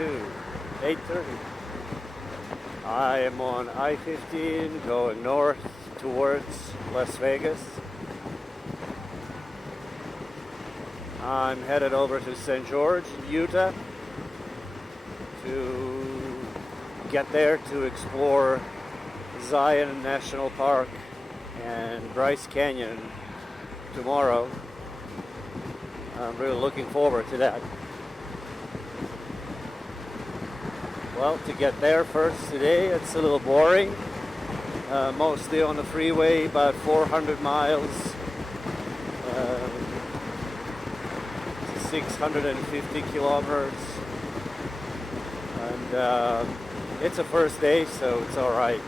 to 8:30. I am on I-15 going north towards Las Vegas. I'm headed over to St. George, Utah, to get there to explore Zion National Park and Bryce Canyon tomorrow. I'm really looking forward to that. Well, to get there first today, it's a little boring. Mostly on the freeway, about 400 miles, 650 kilometers. And it's a first day, so it's all right.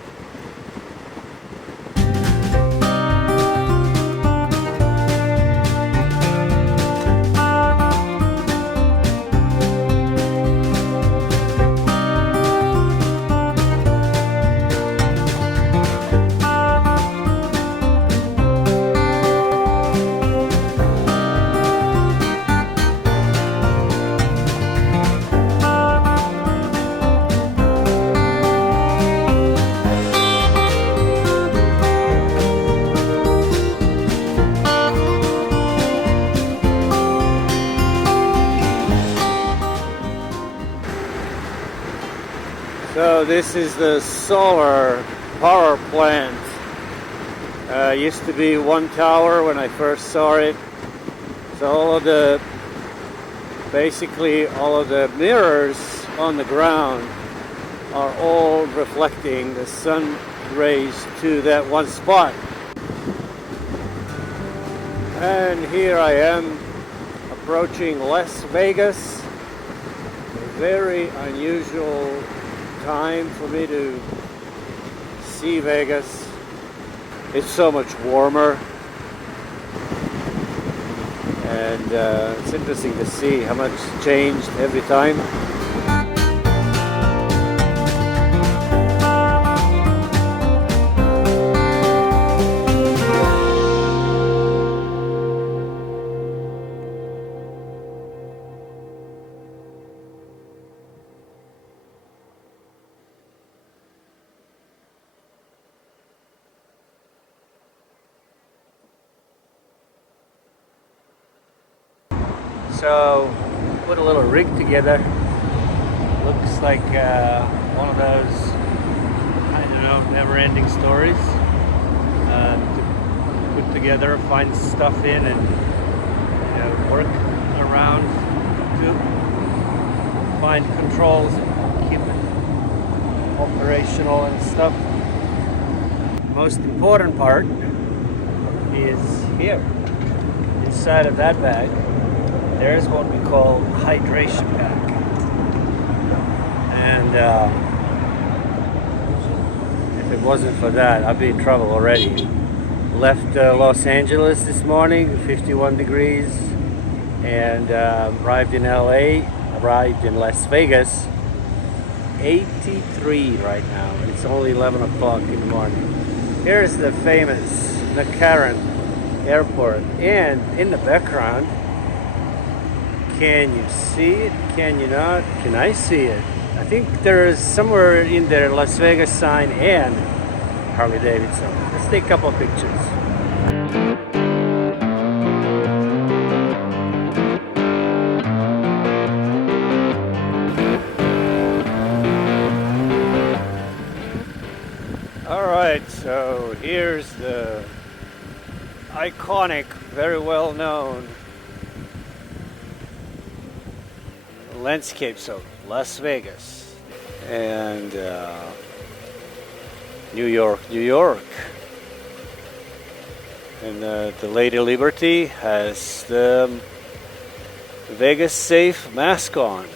So this is the solar power plant. Used to be one tower when I first saw it. So basically all of the mirrors on the ground are all reflecting the sun rays to that one spot. And here I am approaching Las Vegas. A very unusual time for me to see Vegas. It's so much warmer, and it's interesting to see how much it's changed every time. So, put a little rig together. Looks like one of those, I don't know, never-ending stories. To put together, find stuff in, and work around to find controls and keep it operational and stuff. Most important part is here, inside of that bag. There's what we call hydration pack, and if it wasn't for that, I'd be in trouble already. Left Los Angeles this morning, 51 degrees, and arrived in LA, arrived in Las Vegas, 83 right now, and it's only 11 o'clock in the morning. Here's the famous McCarran Airport, and in the background, can you see it? Can you not? Can I see it? I think there is somewhere in there Las Vegas sign and Harley Davidson. Let's take a couple of pictures. Alright, so here's the iconic, very well known landscapes of Las Vegas and New York. And the Lady Liberty has the Vegas Safe mask on.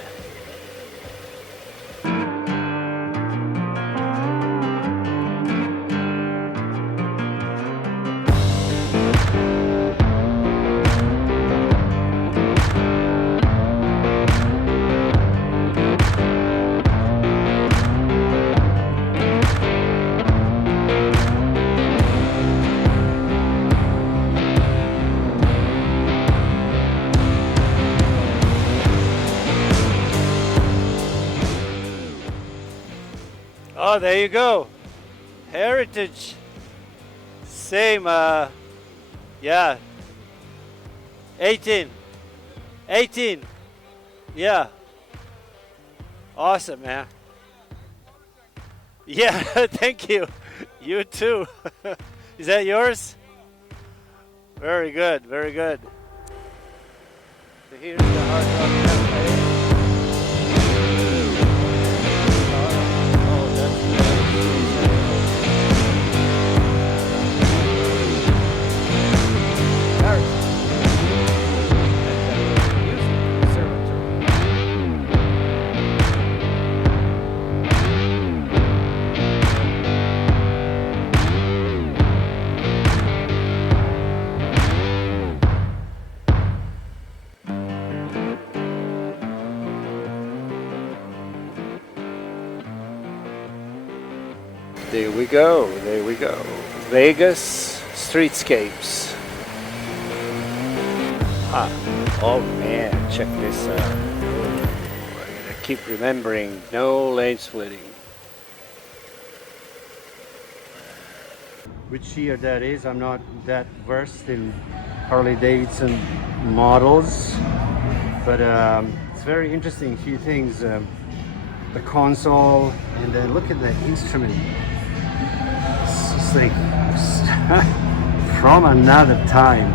Oh, there you go. Heritage. Same, yeah. 18. Yeah. Awesome, man. Yeah, thank you. You too. Is that yours? Very good, very good. So here's the Hard Rock Cafe. Oh, that's There we go, there we go. Vegas streetscapes. Ah, oh man, check this out. I keep remembering, no lane splitting. Which year that is, I'm not that versed in Harley Davidson models, but it's very interesting, a few things. The console, and then look at the instrument. It's just like from another time.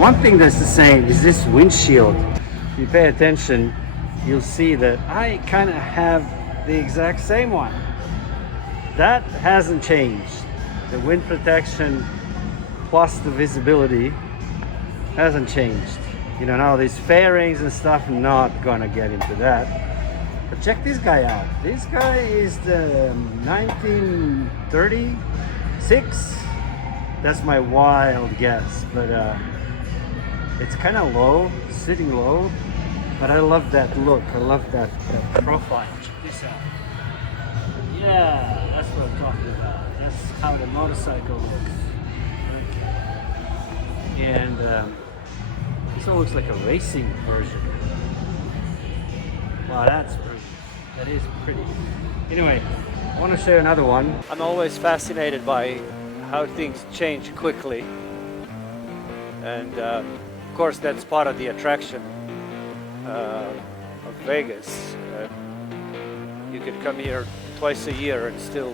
One thing that's the same is this windshield. If you pay attention, you'll see that I kind of have the exact same one. That hasn't changed. The wind protection plus the visibility hasn't changed. You know, now these fairings and stuff, I'm not gonna get into that. But check this guy out. This guy is the 1936. That's my wild guess, but it's kind of low, sitting low. But I love that look. I love that profile. Check this out. Yeah, that's what I'm talking about. That's how the motorcycle looks. And this one looks like a racing version. Wow, that's pretty. That is pretty. Anyway, I want to show you another one. I'm always fascinated by how things change quickly. And of course, that's part of the attraction of Vegas. You could come here twice a year and still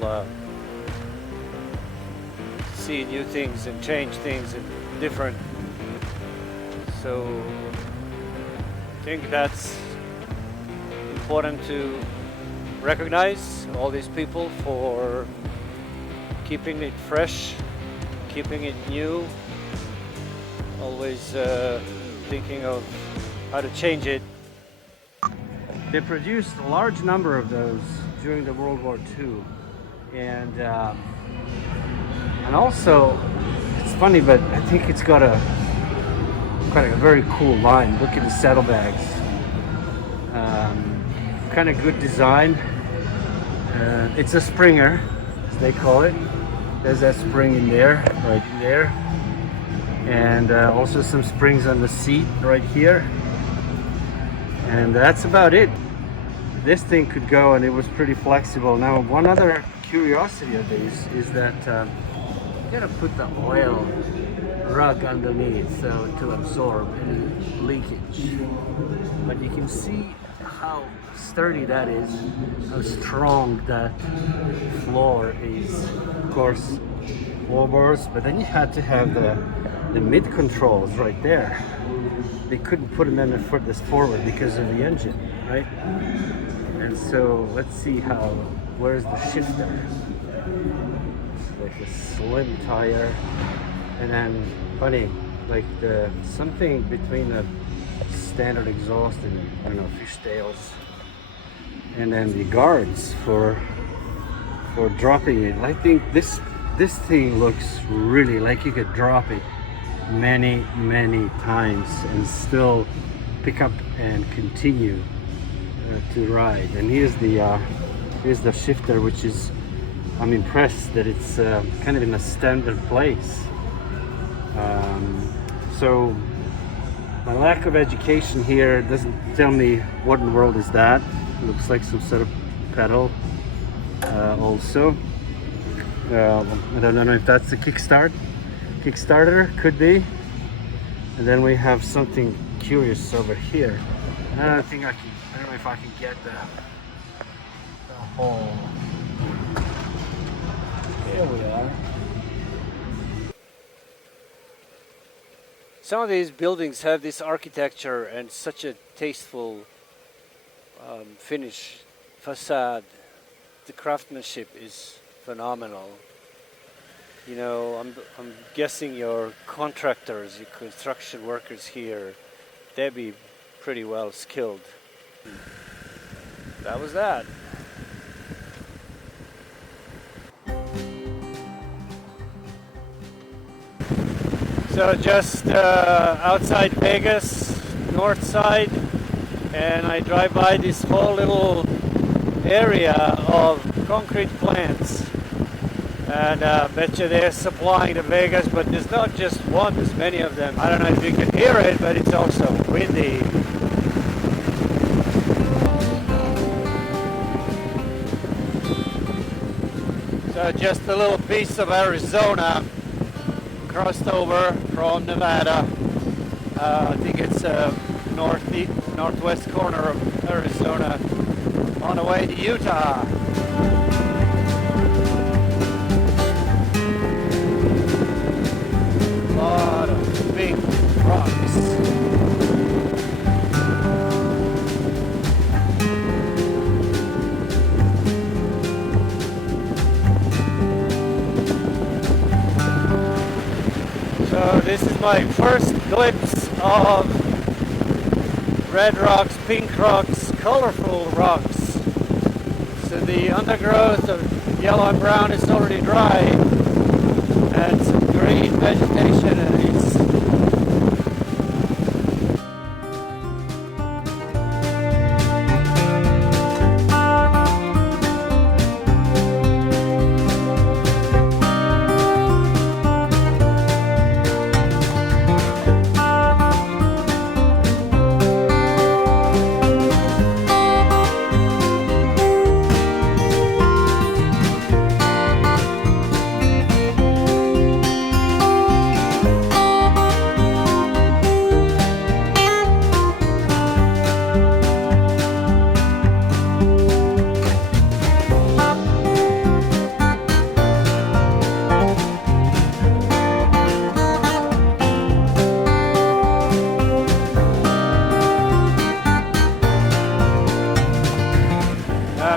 see new things and change things and different. So I think that's important to recognize all these people for keeping it fresh, keeping it new, always thinking of how to change it. They produced a large number of those during the World War II, and also it's funny, but I think it's got quite a very cool line. Look at the saddlebags. Kind of good design. It's a Springer, as they call it. There's that spring in there, right in there, and also some springs on the seat right here, and that's about it. This thing could go, and it was pretty flexible. Now, one other curiosity of these is that you gotta put the oil rug underneath so to absorb any leakage, but you can see how sturdy that is, how strong that floor is. Of course, floorboards, but then you had to have the mid controls right there. They couldn't put them any further forward because of the engine, right? And so let's see where's the shifter? It's like a slim tire, and then funny, like something between the standard exhaust and I don't know, fishtails, and then the guards for dropping it. I think this thing looks really like you could drop it many times and still pick up and continue to ride. And here's the shifter, which is, I'm impressed that it's kind of in a standard place. So my lack of education here doesn't tell me what in the world is that. It looks like some sort of pedal. also. I don't know if that's the Kickstarter, could be. And then we have something curious over here. I don't know if I can get the whole. Here we are. Some of these buildings have this architecture and such a tasteful finish, facade. The craftsmanship is phenomenal. You know, I'm guessing your contractors, your construction workers here, they'd be pretty well skilled. That was that. So just outside Vegas, north side, and I drive by this whole little area of concrete plants. And bet you they're supplying to Vegas, but there's not just one, there's many of them. I don't know if you can hear it, but it's also windy. So just a little piece of Arizona crossed over from Nevada. I think it's northwest corner of Arizona on the way to Utah. A lot of big rocks. So this is my first glimpse of red rocks, pink rocks, colorful rocks. So the undergrowth of yellow and brown is already dry, and some green vegetation, and it's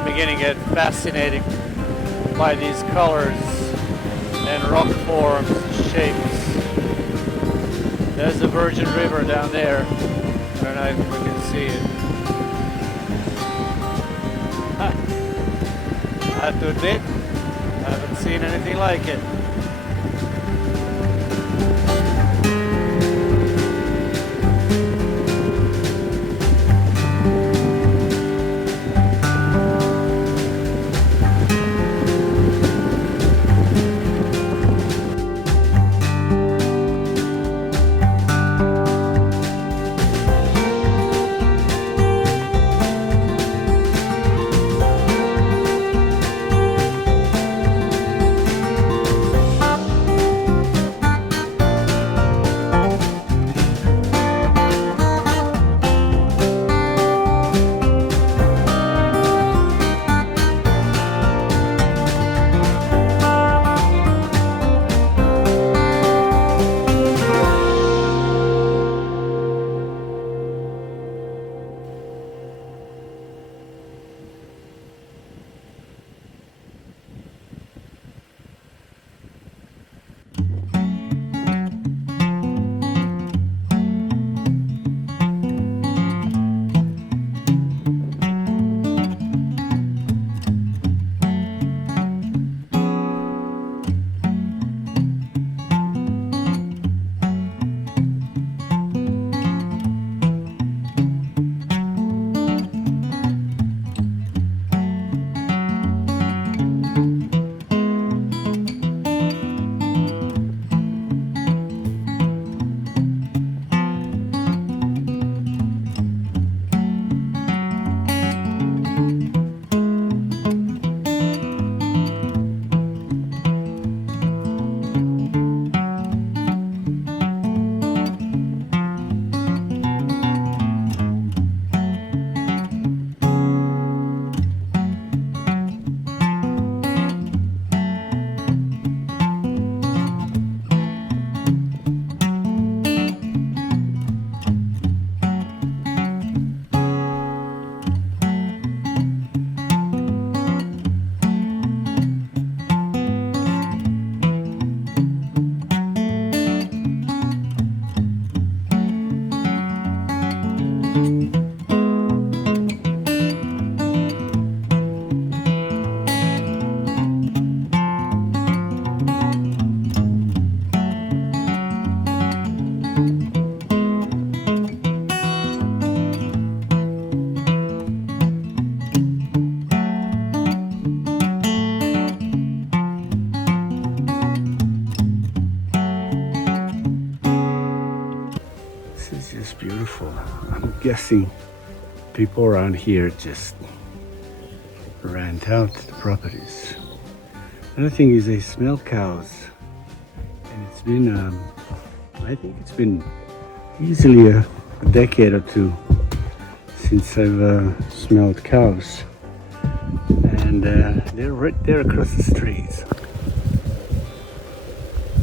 beginning to get fascinated by these colors and rock forms and shapes. There's the Virgin River down there. I don't know if we can see it. I have to admit, I haven't seen anything like it. guessing people around here just rent out the properties. Another thing is they smell cows, and it's been I think it's been easily a decade or two since I've smelled cows, and they're right there across the street.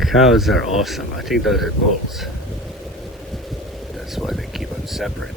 Cows are awesome. I think those are bulls. That's why they keep them separate.